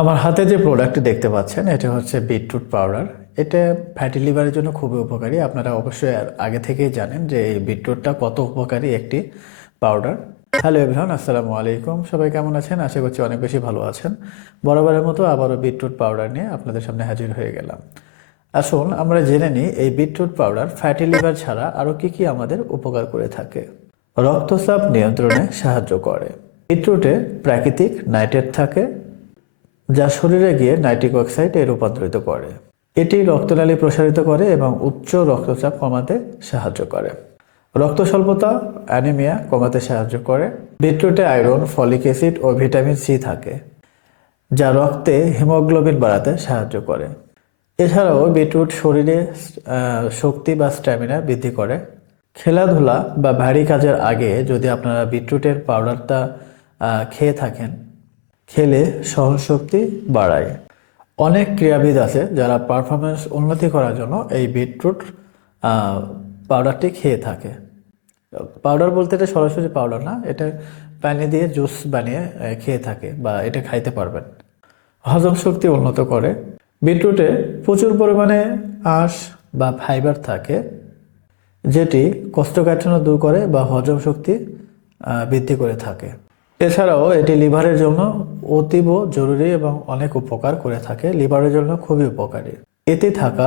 আমার হাতে যে প্রোডাক্টটি দেখতে পাচ্ছেন, এটা হচ্ছে বিটরুট পাউডার এটা ফ্যাটি লিভারের জন্য খুবই উপকারী। আপনারা অবশ্যই আগে থেকেই জানেন যে এই বিটরুটটা কত উপকারী একটি পাউডার হ্যালো এভরিওয়ান আসসালামু আলাইকুম। সবাই কেমন আছেন? আশা করছি অনেক বেশি ভালো আছেন। বরাবরের মতো আবারও বিটরুট পাউডার নিয়ে আপনাদের সামনে হাজির হয়ে গেলাম। আসুন, আমরা জেনে নিই, এই বিটরুট পাউডার ফ্যাটি লিভার ছাড়া আরও কি কি আমাদের উপকার করে থাকে? রক্তচাপ নিয়ন্ত্রণে সাহায্য করে। বিটরুটে প্রাকৃতিক নাইট্রেট থাকে যা শরীরে গিয়ে নাইট্রিক অক্সাইডে রূপান্তরিত করে। এটি রক্তনালী প্রসারিত করে এবং উচ্চ রক্তচাপ কমাতে সাহায্য করে। রক্ত স্বল্পতা, অ্যানিমিয়া কমাতে সাহায্য করে। বিটরুটে আয়রন, ফলিক অ্যাসিড ও ভিটামিন সি থাকে, যা রক্তে হিমোগ্লোবিন বাড়াতে সাহায্য করে। এছাড়াও বিটরুট শরীরে শক্তি বা স্ট্যামিনা বৃদ্ধি করে। খেলাধুলা বা ভারী কাজের আগে যদি আপনারা বিটরুটের পাউডারটা খেয়ে থাকেন খেলে সহনশক্তি বাড়ায়। অনেক ক্রীড়াবিদ আছে যারা পারফরমেন্স উন্নতি করার জন্য এই বিটরুট পাউডারটি খেয়ে থাকে। পাউডার বলতে এটা সরাসরি পাউডার না, এটা পানি দিয়ে জুস বানিয়ে খেয়ে থাকে বা এটা খাইতে পারবেন। হজম শক্তি উন্নত করে। বিটরুটে প্রচুর পরিমাণে আঁশ বা ফাইবার থাকে, যেটি কোষ্ঠকাঠিন্য দূর করে বা হজম শক্তি বৃদ্ধি করে থাকে। এছাড়াও এটি লিভারের জন্য অতীব জরুরি এবং অনেক উপকার করে থাকে। লিভারের জন্য খুবই উপকারী। এতে থাকা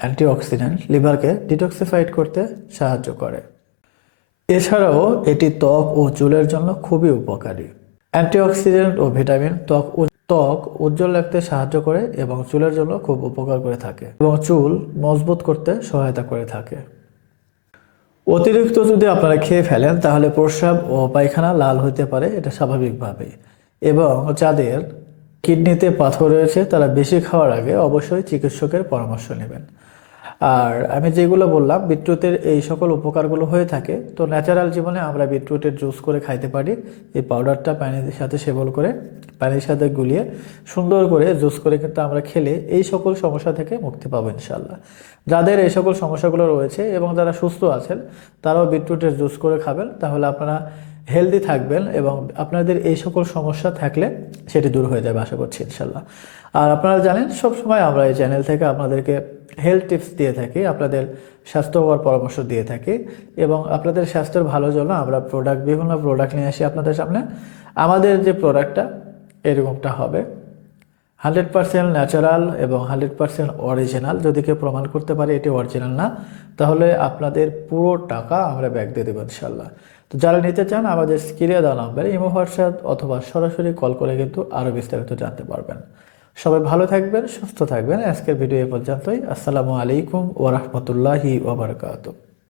অ্যান্টিঅক্সিডেন্ট লিভারকে ডিটক্সিফাইড করতে সাহায্য করে। এছাড়াও এটি ত্বক ও চুলের জন্য খুবই উপকারী। অ্যান্টিঅক্সিডেন্ট ও ভিটামিন ত্বক ত্বক উজ্জ্বল রাখতে সাহায্য করে এবং চুলের জন্য খুব উপকার করে থাকে এবং চুল মজবুত করতে সহায়তা করে থাকে। অতিরিক্ত যদি আপনারা খেয়ে ফেলেন, তাহলে প্রস্রাব ও পায়খানা লাল হতে পারে, এটা স্বাভাবিকভাবেই। এবং যাদের কিডনিতে পাথর রয়েছে, তারা বেশি খাওয়ার আগে অবশ্যই চিকিৎসকের পরামর্শ নেবেন। আর আমি যেগুলো বললাম, বিটরুটের এই সকল উপকারগুলো হয়ে থাকে, তো ন্যাচারাল জীবনে আমরা বিটরুটের জুস করে খাইতে পারি। এই পাউডারটা পানির সাথে সেবন করে, পানির সাথে গুলিয়ে সুন্দর করে জুস করে কিন্তু আমরা খেলে এই সকল সমস্যা থেকে মুক্তি পাবো ইনশাল্লাহ যাদের এই সকল সমস্যাগুলো রয়েছে এবং যারা সুস্থ আছেন, তারাও বিটরুটের জুস করে খাবেন। তাহলে আপনারা হেলদি থাকবেন এবং আপনাদের এই সকল সমস্যা থাকলে সেটি দূর হয়ে যাবে, আশা করছি ইনশাল্লাহ আর আপনারা জানেন সব সময় আমরা এই চ্যানেল থেকে আপনাদেরকে হেলথ টিপস দিয়ে থাকি, আপনাদের স্বাস্থ্যকর পরামর্শ দিয়ে থাকি এবং আপনাদের স্বাস্থ্যের ভালো জন্য আমরা প্রোডাক্ট বিভিন্ন প্রোডাক্ট নিয়ে আসি আপনাদের সামনে। আমাদের যে প্রোডাক্টটা এরকমটা হবে। হান্ড্রেড পার্সেন্ট ন্যাচারাল এবং হান্ড্রেড পার্সেন্ট অরিজিনাল যদি কেউ প্রমাণ করতে পারে এটি অরিজিনাল না, তাহলে আপনাদের পুরো টাকা আমরা ব্যাক দিয়ে দেবো ইনশাল্লাহ তো যারা নিতে চান, আমাদের স্ক্রিনে দেওয়া নাম্বারে ইমো, হোয়াটসঅ্যাপ অথবা সরাসরি কল করে কিন্তু আরও বিস্তারিত জানতে পারবেন। সবাই ভালো থাকবেন, সুস্থ থাকবেন। আজকের ভিডিও এ পর্যন্তই। আসসালামু আলাইকুম ওরহমতুল্লাহি ওবরকাত